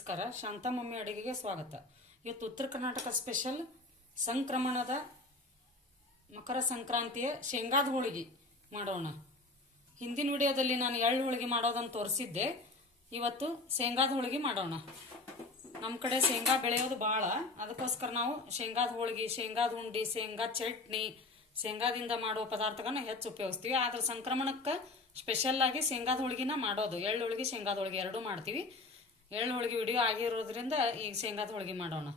ನಮಸ್ಕಾರ. ಶಾಂತ ಮಮ್ಮಿ ಅಡುಗೆಗೆ ಸ್ವಾಗತ. ಇವತ್ತು ಉತ್ತರ ಕರ್ನಾಟಕ ಸ್ಪೆಷಲ್ ಸಂಕ್ರಮಣದ ಮಕರ ಸಂಕ್ರಾಂತಿಯ ಶೇಂಗಾದ ಹೋಳಿಗೆ ಮಾಡೋಣ. ಹಿಂದಿನ ವಿಡಿಯೋದಲ್ಲಿ ನಾನು ಎಳ್ಳು ಹೋಳಿಗೆ ಮಾಡೋದನ್ನು ತೋರಿಸಿದ್ದೆ. ಇವತ್ತು ಶೇಂಗಾದ ಹೋಳಿಗೆ ಮಾಡೋಣ. ನಮ್ಮ ಕಡೆ ಶೇಂಗಾ ಬೆಳೆಯೋದು ಭಾಳ, ಅದಕ್ಕೋಸ್ಕರ ನಾವು ಶೇಂಗಾದ ಹೋಳಿಗೆ, ಶೇಂಗಾದ ಉಂಡಿ, ಶೇಂಗಾ ಚಟ್ನಿ, ಶೇಂಗಾದಿಂದ ಮಾಡುವ ಪದಾರ್ಥಗಳನ್ನ ಹೆಚ್ಚು ಉಪಯೋಗಿಸ್ತೀವಿ. ಆದ್ರೆ ಸಂಕ್ರಮಣಕ್ಕೆ ಸ್ಪೆಷಲ್ ಆಗಿ ಶೇಂಗಾದ ಹೋಳಿಗೆನ ಮಾಡೋದು. ಎಳ್ಳು ಹೋಳಿಗೆ, ಶೇಂಗಾದ ಹೋಳಿಗೆ ಎರಡೂ ಮಾಡ್ತೀವಿ. ಎಳ್ಳು ಹೋಳಿಗೆ ವಿಡಿಯೋ ಆಗಿರೋದ್ರಿಂದ ಈಗ ಶೇಂಗಾದ ಹೋಳಿಗೆ ಮಾಡೋಣ.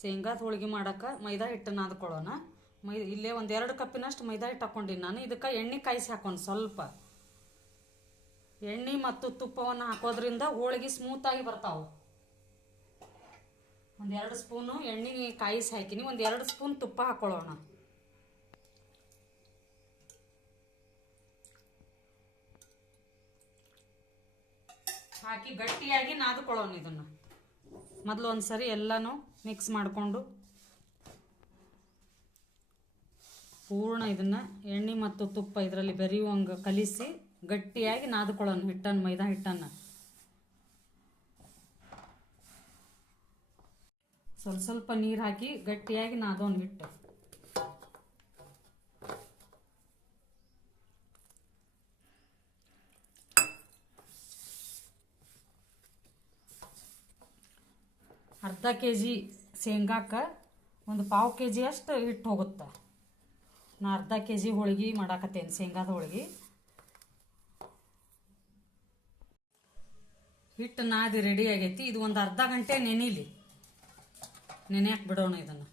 ಶೇಂಗಾದ ಹೋಳಿಗೆ ಮಾಡೋಕೆ ಮೈದಾ ಹಿಟ್ಟು ನಾದ್ಕೊಳ್ಳೋಣ. ಇಲ್ಲೇ ಒಂದು 2 ಕಪ್ಪಿನಷ್ಟು ಮೈದಾ ಹಿಟ್ಟು ಹಾಕೊಂಡಿನಿ ನಾನು. ಇದಕ್ಕೆ ಎಣ್ಣೆ ಕಾಯಿಸಿ ಹಾಕೊಂಡು ಸ್ವಲ್ಪ ಎಣ್ಣೆ ಮತ್ತು ತುಪ್ಪವನ್ನು ಹಾಕೋದ್ರಿಂದ ಹೋಳಿಗೆ ಸ್ಮೂತಾಗಿ ಬರ್ತಾವೆ. ಒಂದು 2 ಸ್ಪೂನು ಎಣ್ಣೆ ಕಾಯಿಸಿ ಹಾಕಿನಿ. ಒಂದು 2 ಸ್ಪೂನ್ ತುಪ್ಪ ಹಾಕೊಳ್ಳೋಣ. ಹಾಕಿ ಗಟ್ಟಿಯಾಗಿ ನಾದ್ಕೊಳ್ಳೋಣ. ಇದನ್ನು ಮೊದಲು ಒಂದು ಸರಿ ಎಲ್ಲನೂ ಮಿಕ್ಸ್ ಮಾಡಿಕೊಂಡು ಪೂರ್ಣ ಇದನ್ನು ಎಣ್ಣೆ ಮತ್ತು ತುಪ್ಪ ಇದರಲ್ಲಿ ಬೆರೆಯುವಂಗೆ ಕಲಿಸಿ ಗಟ್ಟಿಯಾಗಿ ನಾದ್ಕೊಳ್ಳೋಣ ಹಿಟ್ಟನ್ನು, ಮೈದಾ ಹಿಟ್ಟನ್ನು. ಸ್ವಲ್ಪ ಸ್ವಲ್ಪ ನೀರು ಹಾಕಿ ಗಟ್ಟಿಯಾಗಿ ನಾದೋಣ ಹಿಟ್ಟು. ಅರ್ಧ kg ಶೇಂಗಾಕ್ಕೆ ಒಂದು 1/4 kg ಅಷ್ಟು ಹಿಟ್ಟು ಹೋಗುತ್ತೆ. ನಾ ಅರ್ಧ kg ಹೋಳಿಗೆ ಮಾಡಾಕತ್ತೇನೆ, ಶೇಂಗಾದ ಹೋಳಿಗೆ. ಹಿಟ್ಟು ನಾದಿ ರೆಡಿ ಆಗೈತಿ. ಇದು ಒಂದು ಅರ್ಧ ಗಂಟೆ ನೆನಿಲಿ, ನೆನೆಯಕ್ಕೆ ಬಿಡೋಣ. ಇದನ್ನು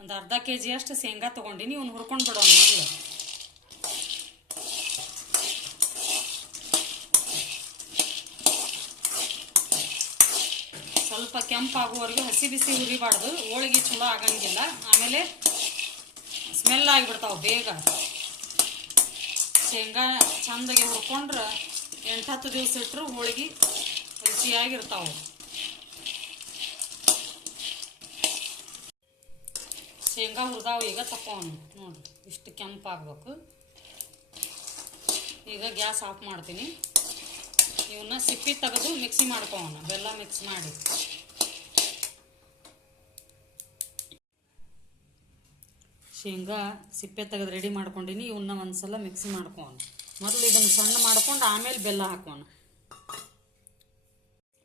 ಒಂದು ಅರ್ಧ kg ಅಷ್ಟು ಶೇಂಗಾ ತೊಗೊಂಡಿನಿ. ಇವ್ನು ಹುರ್ಕೊಂಡು ಬಿಡೋಣ ಮೊದಲು. ಸ್ವಲ್ಪ ಕೆಂಪಾಗುವವರೆಗೂ ಹಸಿ ಬಿಸಿ ಹುರಿಬಾರ್ದು, ಹೋಳಿಗೆ ಚಲೋ ಆಗಂಗಿಲ್ಲ. ಆಮೇಲೆ ಸ್ಮೆಲ್ ಆಗಿಬಿಡ್ತಾವೆ ಬೇಗ. ಶೇಂಗಾ ಚಂದಾಗಿ ಹುರ್ಕೊಂಡ್ರೆ 8-10 ದಿವಸ ಇಟ್ಟರು ಹೋಳಿಗೆ ರುಚಿಯಾಗಿರ್ತಾವೆ. ಶೇಂಗಾ ಹುರಿದಾವು. ಈಗ ತಕ್ಕೊಂಡು ನೋಡಿರಿ, ಇಷ್ಟು ಕೆಂಪಾಗಬೇಕು. ಈಗ ಗ್ಯಾಸ್ ಆಫ್ ಮಾಡ್ತೀನಿ. ಇವನ್ನ ಸಿಪ್ಪಿ ತೆಗೆದು ಮಿಕ್ಸಿ ಮಾಡ್ಕೊಳ್ಳೋಣ, ಬೆಲ್ಲ ಮಿಕ್ಸ್ ಮಾಡಿ. ಶೇಂಗಾ ಸಿಪ್ಪೆ ತೆಗೆದು ರೆಡಿ ಮಾಡ್ಕೊಂಡಿನಿ. ಇವನ್ನ ಒಂದ್ಸಲ ಮಿಕ್ಸಿ ಮಾಡ್ಕೊಳ್ಳೋಣ. ಮೊದಲು ಇದನ್ನು ಸಣ್ಣ ಮಾಡ್ಕೊಂಡು ಆಮೇಲೆ ಬೆಲ್ಲ ಹಾಕೋಣ.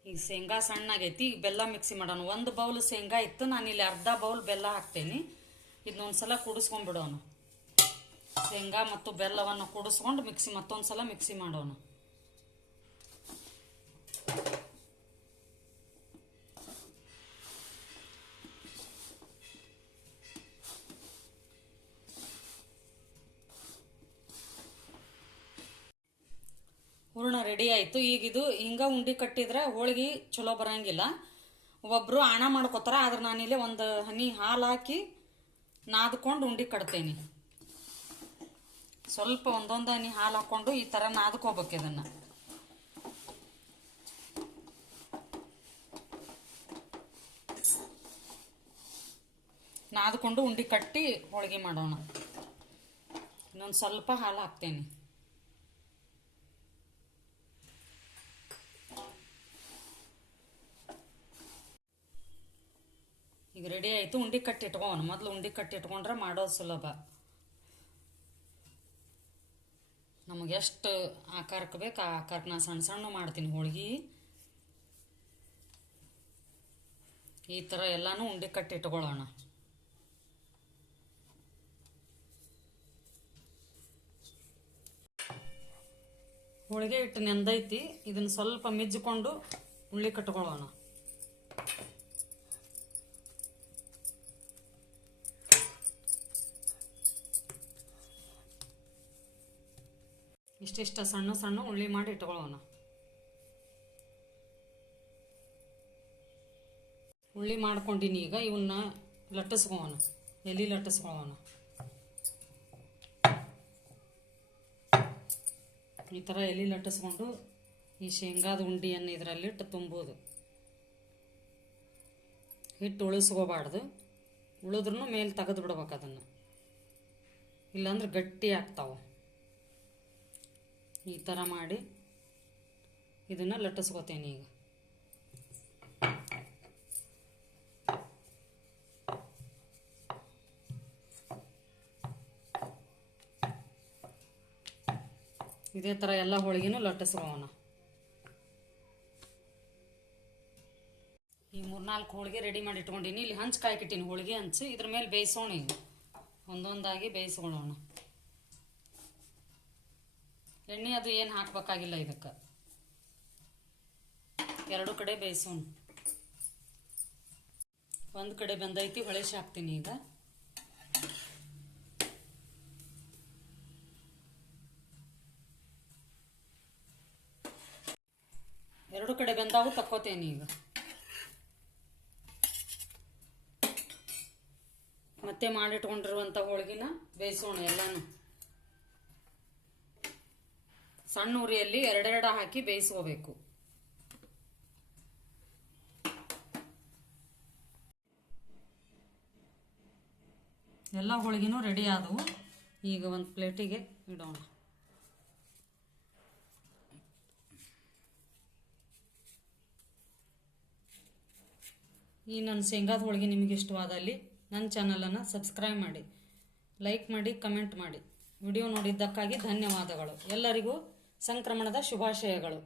ಈಗ ಶೇಂಗಾ ಸಣ್ಣ ಆಗೈತಿ. ಈಗ ಬೆಲ್ಲ ಮಿಕ್ಸಿ ಮಾಡೋಣ. 1 ಬೌಲ್ ಶೇಂಗಾ ಇತ್ತು, ನಾನಿಲ್ಲಿ ಅರ್ಧ ಬೌಲ್ ಬೆಲ್ಲ ಹಾಕ್ತೇನೆ. ಇದನ್ನೊಂದ್ಸಲ ಕೂಡಿಸ್ಕೊಂಡ್ಬಿಡೋಣ. ಶೇಂಗಾ ಮತ್ತು ಬೆಲ್ಲವನ್ನು ಕೂಡಿಸ್ಕೊಂಡು ಮತ್ತೊಂದು ಸಲ ಮಿಕ್ಸಿ ಮಾಡೋಣ. ಹೂರ್ಣ ರೆಡಿ ಆಯಿತು. ಈಗ ಇದು ಹಿಂಗೆ ಉಂಡೆ ಕಟ್ಟಿದ್ರೆ ಹೋಳಿಗೆ ಚಲೋ ಬರಂಗಿಲ್ಲ. ಒಬ್ಬರು ಆಣ ಮಾಡ್ಕೋತಾರ, ಆದ್ರೆ ನಾನಿಲ್ಲಿ ಒಂದು ಹನಿ ಹಾಲು ಹಾಕಿ ನಾದ್ಕೊಂಡು ಉಂಡೆ ಕಟ್ತೇನೆ. ಸ್ವಲ್ಪ ಒಂದೊಂದು ಹನಿ ಹಾಲು ಹಾಕ್ಕೊಂಡು ಈ ಥರ ನಾದ್ಕೋಬೇಕು. ಇದನ್ನು ನಾದ್ಕೊಂಡು ಉಂಡೆ ಕಟ್ಟಿ ಹೋಳಿಗೆ ಮಾಡೋಣ. ಇನ್ನೊಂದು ಸ್ವಲ್ಪ ಹಾಲು ಹಾಕ್ತೇನೆ. ಈಗ ರೆಡಿ ಆಯಿತು. ಉಂಡೆ ಕಟ್ಟಿಟ್ಕೋಣ. ಮೊದಲು ಉಂಡೆ ಕಟ್ಟಿಟ್ಕೊಂಡ್ರೆ ಮಾಡೋದು ಸುಲಭ. ನಮಗೆ ಎಷ್ಟು ಆಕಾರಕ್ಕೆ ಬೇಕು ಆ ಆಕಾರಕ್ಕೆ ನಾನು ಸಣ್ಣ ಸಣ್ಣ ಮಾಡ್ತೀನಿ ಹೋಳಿಗೆ. ಈ ಥರ ಎಲ್ಲನೂ ಉಂಡೆ ಕಟ್ಟಿಟ್ಕೊಳ್ಳೋಣ. ಹೋಳಿಗೆ ಹಿಟ್ಟು ನೆಂದೈತಿ. ಇದನ್ನು ಸ್ವಲ್ಪ ಮಿಜ್ಜಿಕೊಂಡು ಉಳ್ಳಿ ಕಟ್ಕೊಳ್ಳೋಣ. ಇಷ್ಟಿಷ್ಟ ಸಣ್ಣ ಸಣ್ಣ ಉಳ್ಳಿ ಮಾಡಿ ಇಟ್ಕೊಳ್ಳೋಣ. ಉಳ್ಳಿ ಮಾಡ್ಕೊಂಡಿನಿ. ಈಗ ಇವನ್ನ ಲಟ್ಟಿಸ್ಕೊಳ್ಳೋಣ, ಎಲೆ ಲಟ್ಟಿಸ್ಕೊಳ್ಳೋಣ. ಈ ಥರ ಎಲೆ ಲಟ್ಟಿಸ್ಕೊಂಡು ಈ ಶೇಂಗಾದ ಉಂಡಿಯನ್ನು ಇದರಲ್ಲಿಟ್ಟು ತುಂಬೋದು. ಹಿಟ್ಟು ಉಳಿಸ್ಕೋಬಾರ್ದು, ಉಳಿದ್ರೂ ಮೇಲೆ ತೆಗೆದು ಬಿಡ್ಬೇಕು ಅದನ್ನು, ಇಲ್ಲಾಂದ್ರೆ ಗಟ್ಟಿ ಆಗ್ತಾವೆ. ಈ ಥರ ಮಾಡಿ ಇದನ್ನು ಲಟ್ಟಿಸ್ಕೋತೇನೆ ಈಗ. ಇದೇ ಥರ ಎಲ್ಲ ಹೋಳಿಗೆನೂ ಲಟ್ಟಿಸ್ಕೋಣ. ಈ 3-4 ಹೋಳಿಗೆ ರೆಡಿ ಮಾಡಿ ಇಟ್ಕೊಂಡಿನಿ. ಇಲ್ಲಿ ಹಂಚು ಕಾಯ್ಕಿಟ್ಟಿನಿ, ಹೋಳಿಗೆ ಹಂಚು. ಇದ್ರ ಮೇಲೆ ಬೇಯಿಸೋಣ. ಈಗ ಒಂದೊಂದಾಗಿ ಬೇಯಿಸ್ಕೊಳ್ಳೋಣ. ಎಣ್ಣೆ ಅದು ಏನು ಹಾಕಬೇಕಾಗಿಲ್ಲ ಇದಕ್ಕೆ. ಎರಡು ಕಡೆ ಬೇಯಿಸೋಣ. ಒಂದು ಕಡೆ ಬೆಂದೈತಿ, ಹೊಳಿಸಿ ಹಾಕ್ತೀನಿ ಈಗ. ಎರಡು ಕಡೆ ಬೆಂದಾವು ತಕ್ಕೋತೇನೆ ಈಗ. ಮತ್ತೆ ಮಾಡಿಟ್ಕೊಂಡಿರುವಂಥ ಹೋಳಿಗೆನ ಬೇಯಿಸೋಣ ಎಲ್ಲಾನು. ಸಣ್ಣ ಉರಿಯಲ್ಲಿ ಎರಡೆರಡು ಹಾಕಿ ಬೇಯಿಸ್ಕೋಬೇಕು. ಎಲ್ಲ ಹೋಳಿಗೆನೂ ರೆಡಿ ಆದವು. ಈಗ ಒಂದು ಪ್ಲೇಟಿಗೆ ಇಡೋಣ. ಈ ನನ್ನ ಶೇಂಗಾದ ಹೋಳಿಗೆ ನಿಮಗೆ ಇಷ್ಟವಾದಲ್ಲಿ ನನ್ನ ಚಾನಲನ್ನು ಸಬ್ಸ್ಕ್ರೈಬ್ ಮಾಡಿ, ಲೈಕ್ ಮಾಡಿ, ಕಮೆಂಟ್ ಮಾಡಿ. ವಿಡಿಯೋ ನೋಡಿದ್ದಕ್ಕಾಗಿ ಧನ್ಯವಾದಗಳು. ಎಲ್ಲರಿಗೂ ಸಂಕ್ರಮಣದ ಶುಭಾಶಯಗಳು.